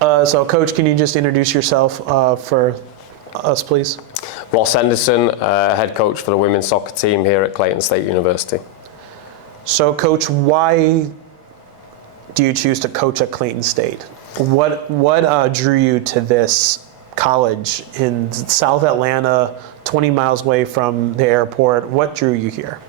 So, Coach, can you just introduce yourself for us, please? Ross Henderson, head coach for the women's soccer team here at Clayton State University. So, Coach, why do you choose to coach at Clayton State? What drew you to this college in South Atlanta, 20 miles away from the airport? What drew you here?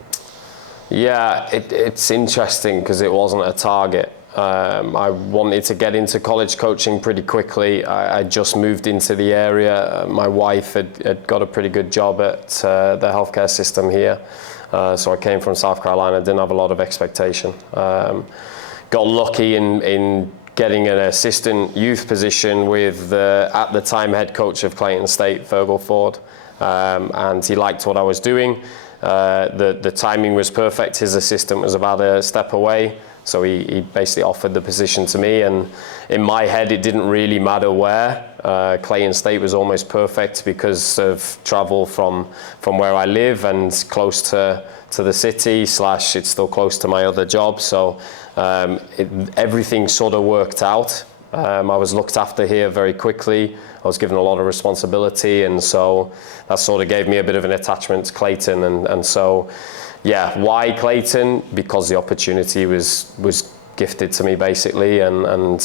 Yeah, it's interesting because it wasn't a target. I wanted to get into college coaching pretty quickly. I just moved into the area. My wife had got a pretty good job at the healthcare system here. So I came from South Carolina, didn't have a lot of expectation. Got lucky in getting an assistant youth position with at the time head coach of Clayton State, Virgil Ford. And he liked what I was doing. The timing was perfect. His assistant was about a step away. So he basically offered the position to me, and in my head it didn't really matter where. Clayton State was almost perfect because of travel from where I live and close to the city / it's still close to my other job. So everything sort of worked out. I was looked after here very quickly. I was given a lot of responsibility, and so that sort of gave me a bit of an attachment to Clayton, and so. Yeah, why Clayton? Because the opportunity was gifted to me basically, and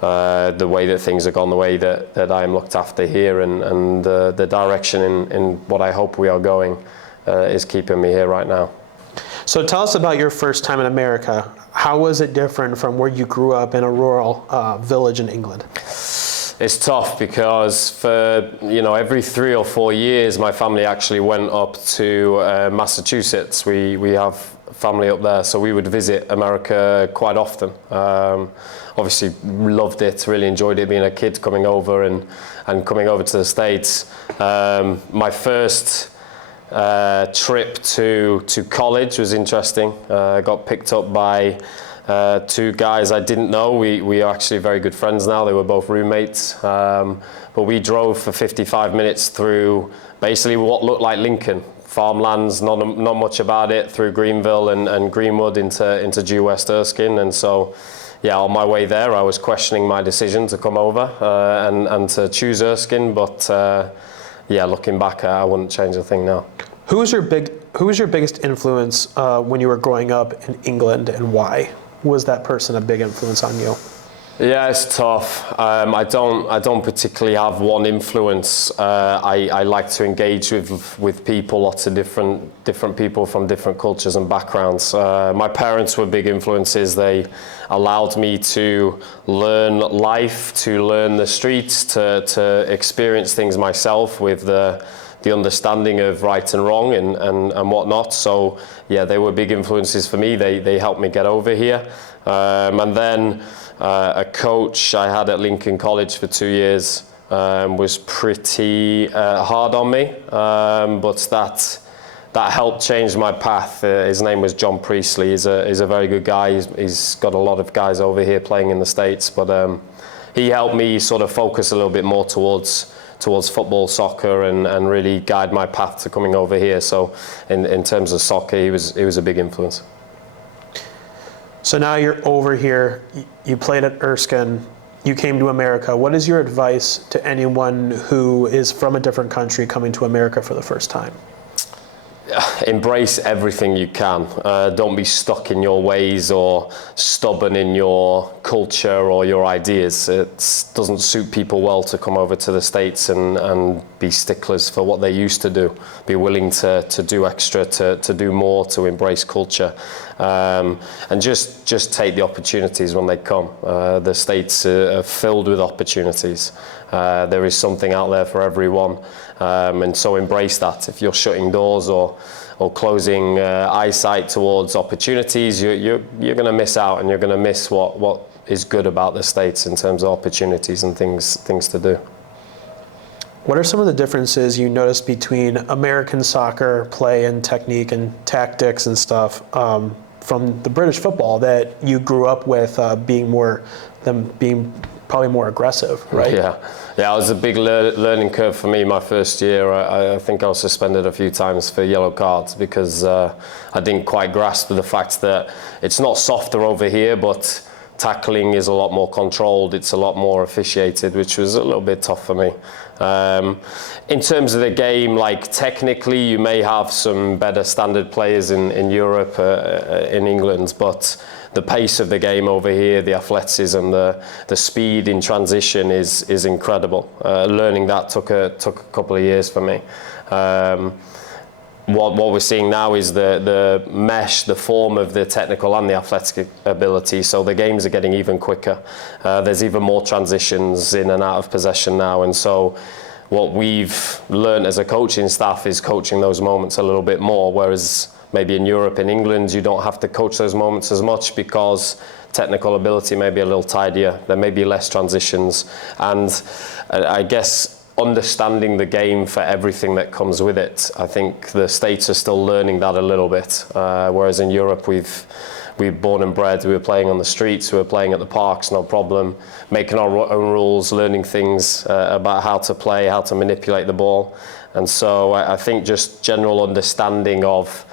the way that things have gone, the way that I am looked after here, and the direction in what I hope we are going is keeping me here right now. So tell us about your first time in America. How was it different from where you grew up in a rural village in England? It's tough because for every 3 or 4 years my family actually went up to Massachusetts. We have family up there, so we would visit America quite often. Obviously loved it, really enjoyed it being a kid coming over and coming over to the States. My first trip to college was interesting. I got picked up by 2 guys I didn't know. We are actually very good friends now. They were both roommates. But we drove for 55 minutes through basically what looked like Lincoln. Farmlands, not much about it, through Greenville and Greenwood into due West Erskine. And so, yeah, on my way there, I was questioning my decision to come over and to choose Erskine. But yeah, looking back, I wouldn't change a thing now. Who was your biggest influence when you were growing up in England, and why? Was that person a big influence on you? Yeah, it's tough. I don't particularly have one influence. I like to engage with people, lots of different people from different cultures and backgrounds. My parents were big influences. They allowed me to learn life, to learn the streets, to experience things myself with the understanding of right and wrong and whatnot. So yeah, they were big influences for me. They helped me get over here. And then a coach I had at Lincoln College for 2 years was pretty hard on me, but that helped change my path. His name was John Priestley. He's a very good guy. He's got a lot of guys over here playing in the States, but he helped me sort of focus a little bit more towards football, soccer, and really guide my path to coming over here. So in terms of soccer, he was a big influence. So now you're over here, you played at Erskine, you came to America. What is your advice to anyone who is from a different country coming to America for the first time? Embrace everything you can. Don't be stuck in your ways or stubborn in your culture or your ideas. It doesn't suit people well to come over to the States and be sticklers for what they used to do. Be willing to do extra, to do more, to embrace culture. And just take the opportunities when they come. The States are filled with opportunities. There is something out there for everyone. And so embrace that. If you're shutting doors or closing eyesight towards opportunities, you're going to miss out, and you're going to miss what is good about the States in terms of opportunities and things to do. What are some of the differences you notice between American soccer play and technique and tactics and stuff from the British football that you grew up with, being probably more aggressive, right? Yeah, it was a big learning curve for me my first year. I think I was suspended a few times for yellow cards because I didn't quite grasp the fact that it's not softer over here, but tackling is a lot more controlled, it's a lot more officiated, which was a little bit tough for me. In terms of the game, like technically you may have some better standard players in Europe, in England, but the pace of the game over here, the athleticism, the speed in transition is incredible. Learning that took a couple of years for me. What we're seeing now is the mesh, the form of the technical and the athletic ability. So the games are getting even quicker. There's even more transitions in and out of possession now. And so what we've learned as a coaching staff is coaching those moments a little bit more. Whereas maybe in Europe, in England, you don't have to coach those moments as much because technical ability may be a little tidier. There may be less transitions. And I guess understanding the game for everything that comes with it. I think the States are still learning that a little bit, whereas in Europe we're born and bred, we were playing on the streets, we were playing at the parks, no problem, making our own rules, learning things about how to play, how to manipulate the ball. And so I think just general understanding of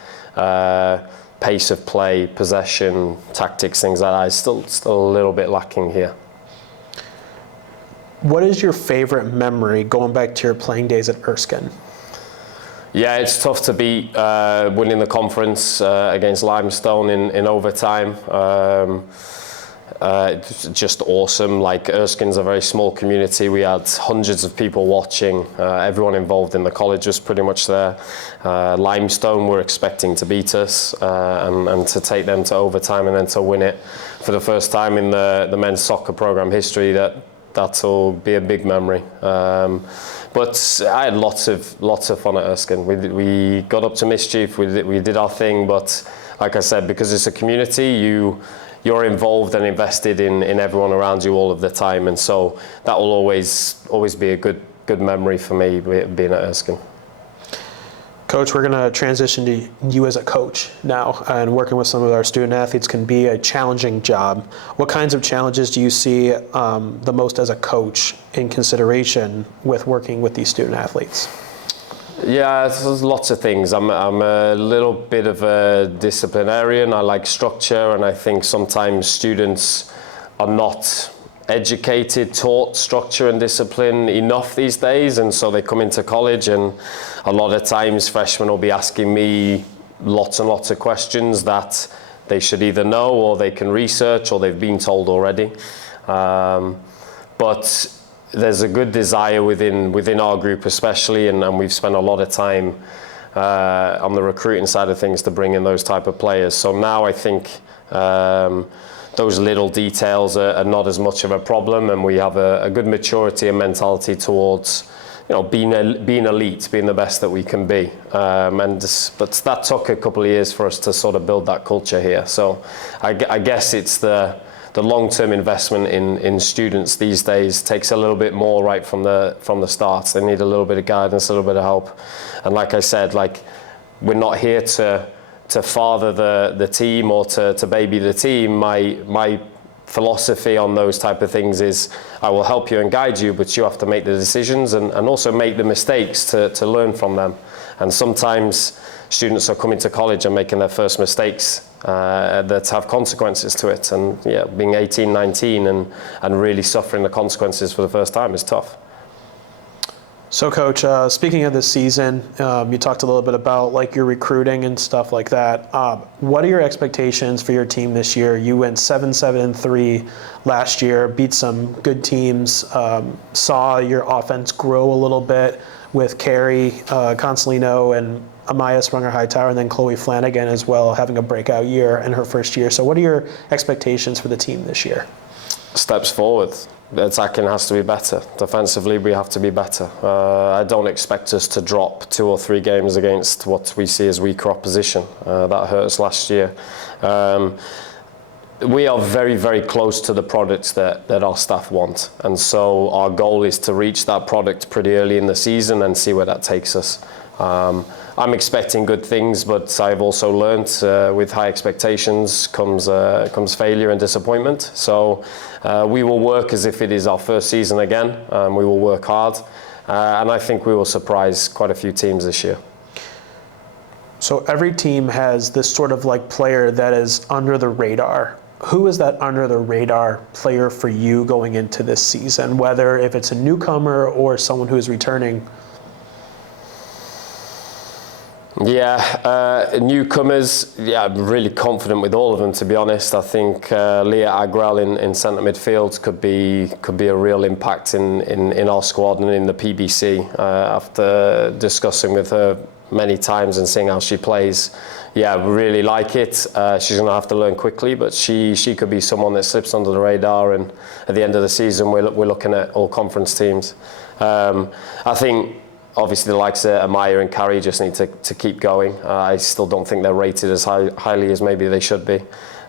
pace of play, possession, tactics, things like that is still a little bit lacking here. What is your favorite memory going back to your playing days at Erskine? Yeah, it's tough to beat winning the conference against Limestone in overtime. It's just awesome. Like, Erskine's a very small community. We had hundreds of people watching. Everyone involved in the college was pretty much there. Limestone were expecting to beat us and to take them to overtime and then to win it for the first time in the men's soccer program history. That'll be a big memory. But I had lots of fun at Erskine. We got up to mischief. We did our thing. But like I said, because it's a community, you're involved and invested in everyone around you all of the time, and so that will always be a good memory for me being at Erskine. Coach, we're going to transition to you as a coach now, and working with some of our student athletes can be a challenging job. What kinds of challenges do you see the most as a coach in consideration with working with these student athletes? Yeah, there's lots of things. I'm a little bit of a disciplinarian. I like structure, and I think sometimes students are not educated, taught structure and discipline enough these days, and so they come into college and a lot of times freshmen will be asking me lots and lots of questions that they should either know or they can research or they've been told already. But there's a good desire within our group especially, and we've spent a lot of time on the recruiting side of things to bring in those type of players. So now I think those little details are not as much of a problem, and we have a good maturity and mentality towards, being elite, being the best that we can be. But that took a couple of years for us to sort of build that culture here. So I guess it's the long-term investment in students these days takes a little bit more right from the start. They need a little bit of guidance, a little bit of help. And like I said, we're not here to father the team or to baby the team. My philosophy on those type of things is I will help you and guide you, but you have to make the decisions and also make the mistakes to learn from them. And sometimes students are coming to college and making their first mistakes that have consequences to it. And yeah, being 18, 19 and really suffering the consequences for the first time is tough. So, Coach, speaking of this season, you talked a little bit about your recruiting and stuff like that. What are your expectations for your team this year? You went 7-3 last year, beat some good teams, saw your offense grow a little bit with Carrie Consolino and Amaya Sprunger-Hightower, and then Chloe Flanagan as well, having a breakout year in her first year. So what are your expectations for the team this year? Steps forward. Attacking has to be better. Defensively, we have to be better. I don't expect us to drop 2 or 3 games against what we see as weaker opposition. That hurt us last year. We are very, very close to the products that our staff want. And so our goal is to reach that product pretty early in the season and see where that takes us. I'm expecting good things, but I've also learned with high expectations comes failure and disappointment. So we will work as if it is our first season again. We will work hard, and I think we will surprise quite a few teams this year. So every team has this sort of player that is under the radar who is that under the radar player for you going into this season, whether if it's a newcomer or someone who is returning? Yeah, newcomers, yeah, I'm really confident with all of them, to be honest. I think Leah Agrell in centre midfield could be a real impact in our squad and in the PBC. After discussing with her many times and seeing how she plays, yeah, I really like it. She's going to have to learn quickly, but she could be someone that slips under the radar, and at the end of the season we're looking at all conference teams. I think obviously the likes of Amaya and Carrie just need to keep going. I still don't think they're rated as highly as maybe they should be.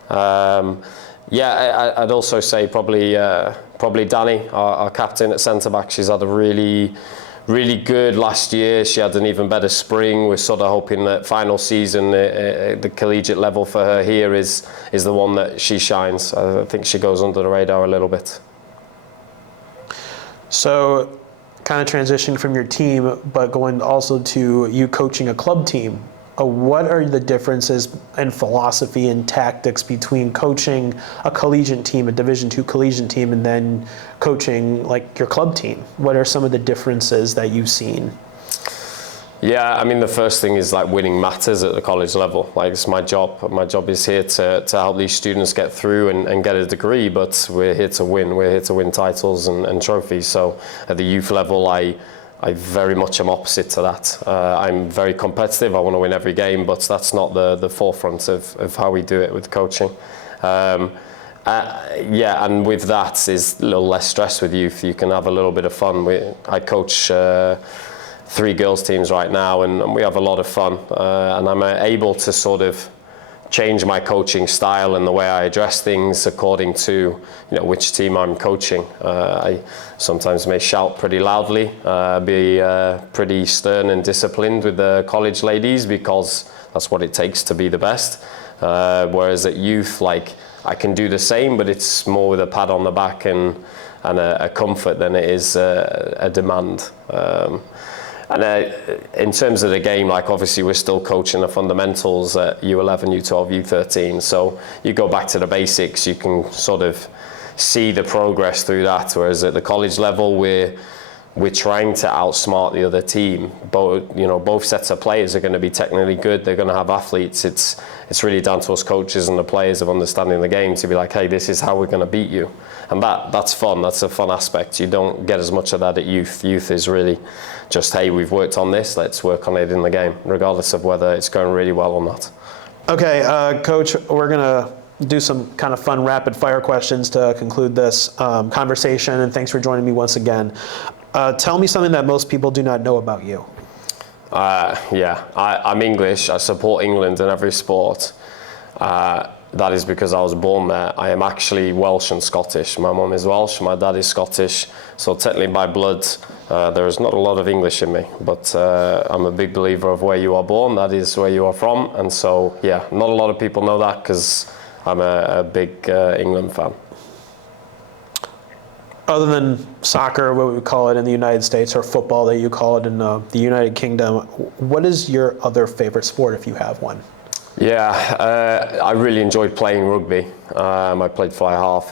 Yeah, I'd also say probably Danny, our captain at centre back. She's had a really good last year. She had an even better spring. We're sort of hoping that final season, the collegiate level for her here is the one that she shines. I think she goes under the radar a little bit. So, kind of transitioning from your team, but going also to you coaching a club team. What are the differences in philosophy and tactics between coaching a collegiate team, a Division II collegiate team, and then coaching like your club team? What are some of the differences that you've seen? Yeah, I mean, the first thing is like winning matters at the college level. Like, it's my job. My job is here to help these students get through and get a degree, but we're here to win. We're here to win titles and trophies. So at the youth level, I very much am opposite to that. I'm very competitive. I want to win every game, but that's not the forefront of how we do it with coaching. Yeah, and with that is a little less stress with youth. You can have a little bit of fun. I coach 3 girls teams right now, and we have a lot of fun. And I'm able to sort of change my coaching style and the way I address things according to which team I'm coaching. I sometimes may shout pretty loudly, be pretty stern and disciplined with the college ladies because that's what it takes to be the best. Whereas at youth, like, I can do the same, but it's more with a pat on the back and a comfort than it is a demand. And in terms of the game, like, obviously we're still coaching the fundamentals at U11, U12, U13. So you go back to the basics, you can sort of see the progress through that. Whereas at the college level, we're trying to outsmart the other team. Both sets of players are going to be technically good. They're going to have athletes. It's really down to us coaches and the players of understanding the game to be like, hey, this is how we're going to beat you. And that's fun. That's a fun aspect. You don't get as much of that at youth. Youth is really just, hey, we've worked on this, let's work on it in the game, regardless of whether it's going really well or not. Okay, Coach, we're going to do some kind of fun rapid fire questions to conclude this conversation, and thanks for joining me once again. Tell me something that most people do not know about you. Yeah, I'm English. I support England in every sport. That is because I was born there. I am actually Welsh and Scottish. My mum is Welsh, my dad is Scottish. So technically by blood, there is not a lot of English in me, but I'm a big believer of where you are born, that is where you are from. And so, yeah, not a lot of people know that because I'm a big England fan. Other than soccer, what we would call it in the United States, or football that you call it in the United Kingdom, what is your other favorite sport if you have one? Yeah, I really enjoyed playing rugby. I played fly half.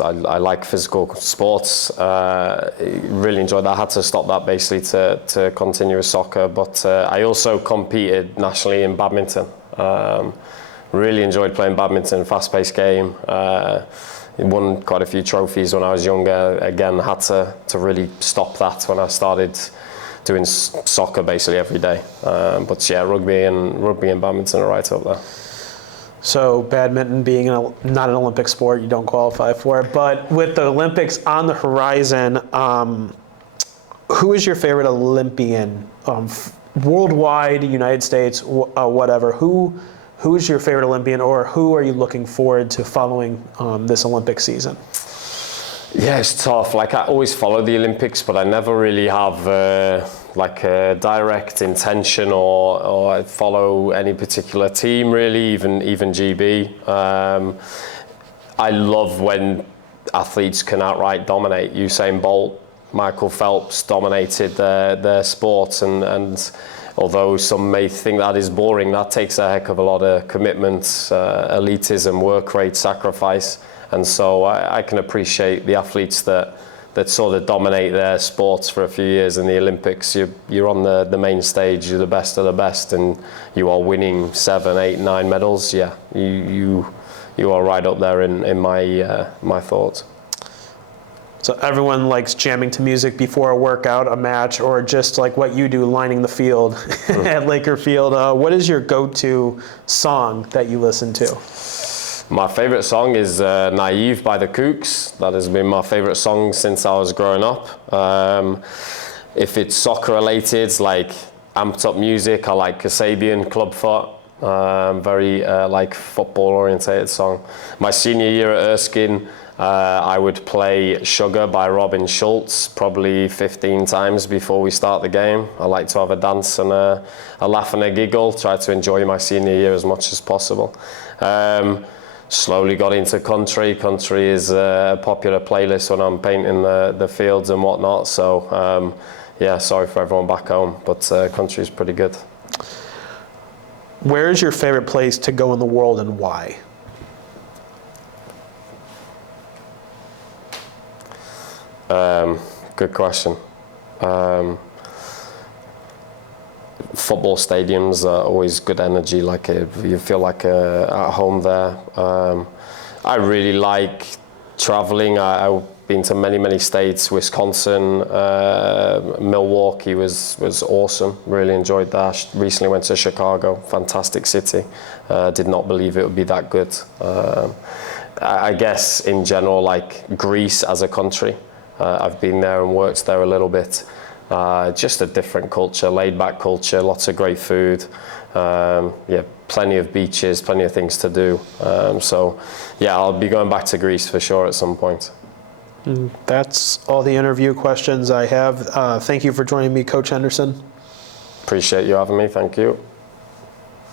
I like physical sports. Really enjoyed that. I had to stop that basically to continue with soccer. But I also competed nationally in badminton. Really enjoyed playing badminton, fast-paced game. Won quite a few trophies when I was younger. Again, had to really stop that when I started doing soccer basically every day. But yeah, rugby and badminton are right up there. So badminton being not an Olympic sport, you don't qualify for it. But with the Olympics on the horizon, who is your favorite Olympian? Worldwide, United States, whatever. Who is your favorite Olympian, or who are you looking forward to following this Olympic season? Yeah, it's tough. Like, I always follow the Olympics, but I never really have like a direct intention or I follow any particular team really, even GB. I love when athletes can outright dominate. Usain Bolt, Michael Phelps dominated their sports, and although some may think that is boring, that takes a heck of a lot of commitment, elitism, work rate, sacrifice. And so I can appreciate the athletes that sort of dominate their sports for a few years in the Olympics. You're on the main stage, you're the best of the best, and you are winning 7, 8, 9 medals. Yeah, you are right up there in my thoughts. So everyone likes jamming to music before a workout, a match, or just like what you do, lining the field at Laker Field. What is your go-to song that you listen to? My favorite song is Naive by the Kooks. That has been my favorite song since I was growing up. If it's soccer related, like amped up music, I like Kasabian, Clubfoot. Very like football orientated song. My senior year at Erskine, I would play Sugar by Robin Schulz probably 15 times before we start the game. I like to have a dance and a laugh and a giggle, try to enjoy my senior year as much as possible. Slowly got into country. Country is a popular playlist when I'm painting the fields and whatnot. So yeah, sorry for everyone back home, but country is pretty good. Where is your favorite place to go in the world and why? Good question. Football stadiums are always good energy, like you feel like at home there. I really like traveling. I've been to many states. Wisconsin, Milwaukee was awesome. Really enjoyed that. Recently went to Chicago, fantastic city. Did not believe it would be that good. I guess in general, like Greece as a country. I've been there and worked there a little bit. Just a different culture, laid back culture, lots of great food. Yeah, plenty of beaches, plenty of things to do. So yeah, I'll be going back to Greece for sure at some point. That's all the interview questions I have. Thank you for joining me, Coach Henderson. Appreciate you having me, thank you.